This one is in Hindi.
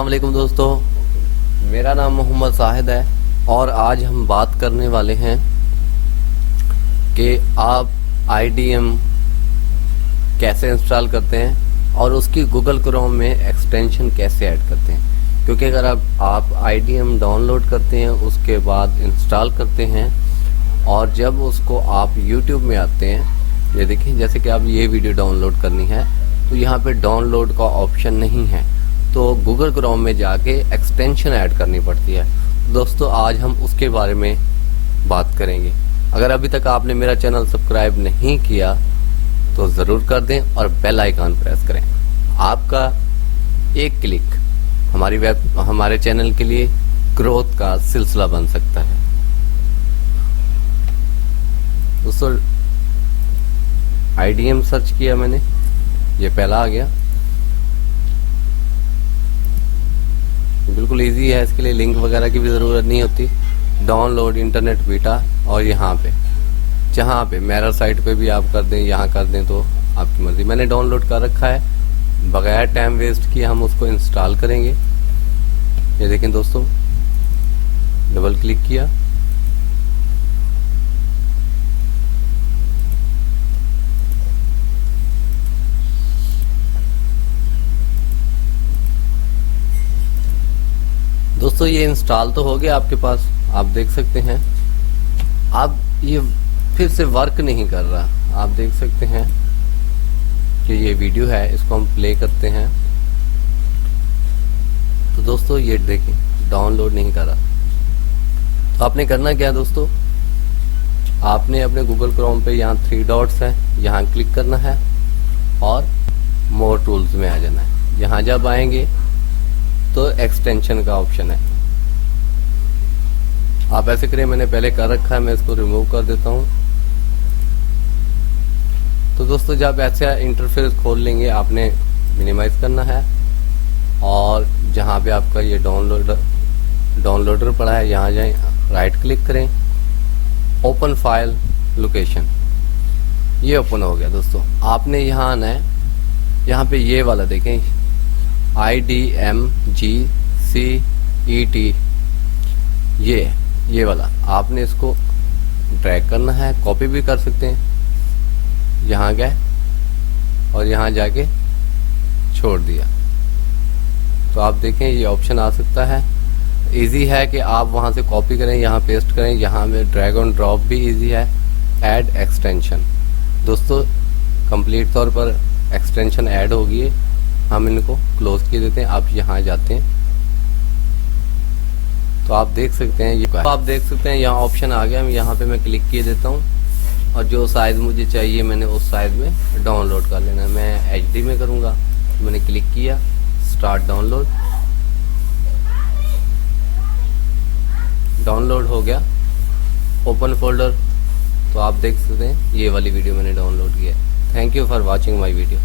अस्सलाम वालेकुम दोस्तों, मेरा नाम मोहम्मद साहिद है और आज हम बात करने वाले हैं कि आप IDM कैसे इंस्टॉल करते हैं और उसकी गूगल क्रोम में एक्सटेंशन कैसे ऐड करते हैं। क्योंकि अगर आप IDM डाउनलोड करते हैं, उसके बाद इंस्टॉल करते हैं और जब उसको आप YouTube में आते हैं, ये देखिए जैसे कि आप ये वीडियो डाउनलोड करनी है तो यहाँ पे डाउनलोड का ऑप्शन नहीं है, तो गूगल क्रोम में जाके एक्सटेंशन ऐड करनी पड़ती है। दोस्तों आज हम उसके बारे में बात करेंगे। अगर अभी तक आपने मेरा चैनल सब्सक्राइब नहीं किया तो ज़रूर कर दें और बेल आइकन प्रेस करें। आपका एक क्लिक हमारे चैनल के लिए ग्रोथ का सिलसिला बन सकता है। दोस्तों IDM सर्च किया मैंने, ये पहला आ गया, बिल्कुल इजी है, इसके लिए लिंक वगैरह की भी ज़रूरत नहीं होती। डाउनलोड इंटरनेट बीटा और यहाँ पे जहाँ पे मेरा साइट पे भी आप कर दें, यहाँ कर दें तो आपकी मर्जी। मैंने डाउनलोड कर रखा है, बगैर टाइम वेस्ट किए हम उसको इंस्टॉल करेंगे। ये देखें दोस्तों, डबल क्लिक किया, दोस्तों ये इंस्टॉल तो हो गया आपके पास, आप देख सकते हैं। अब ये फिर से वर्क नहीं कर रहा, आप देख सकते हैं कि ये वीडियो है, इसको हम प्ले करते हैं तो दोस्तों ये देखिए डाउनलोड नहीं कर रहा। तो आपने करना क्या है दोस्तों, आपने अपने गूगल क्रोम पे यहाँ 3 डॉट्स है, यहाँ क्लिक करना है और मोर टूल्स में आ जाना है। यहाँ जब आएंगे तो एक्सटेंशन का ऑप्शन है, आप ऐसे करें, मैंने पहले कर रखा है, मैं इसको रिमूव कर देता हूं। तो दोस्तों जब ऐसा इंटरफेस खोल लेंगे, आपने मिनिमाइज करना है और जहां पे आपका ये डाउनलोडर पड़ा है, यहाँ जाएं, राइट क्लिक करें, ओपन फाइल लोकेशन, ये ओपन हो गया। दोस्तों आपने यहाँ आना है, यहाँ पे ये वाला देखें IDMGCET, ये वाला आपने इसको ड्रैग करना है, कॉपी भी कर सकते हैं। यहाँ गए और यहाँ जाके छोड़ दिया तो आप देखें ये ऑप्शन आ सकता है। इजी है कि आप वहाँ से कॉपी करें, यहाँ पेस्ट करें, यहाँ में ड्रैग ऑन ड्रॉप भी इजी है। ऐड एक्सटेंशन, दोस्तों कंप्लीट तौर पर एक्सटेंशन ऐड हो गई है, हम इनको क्लोज किए देते हैं। आप यहाँ जाते हैं तो आप देख सकते हैं, ये तो आप देख सकते हैं यहाँ ऑप्शन आ गया। यहाँ पे मैं क्लिक किए देता हूँ और जो साइज मुझे चाहिए मैंने उस साइज में डाउनलोड कर लेना है। मैं HD में करूँगा, तो मैंने क्लिक किया, स्टार्ट डाउनलोड, डाउनलोड हो गया, ओपन फोल्डर। तो आप देख सकते हैं ये वाली वीडियो मैंने डाउनलोड किया है। Thank you for watching my video.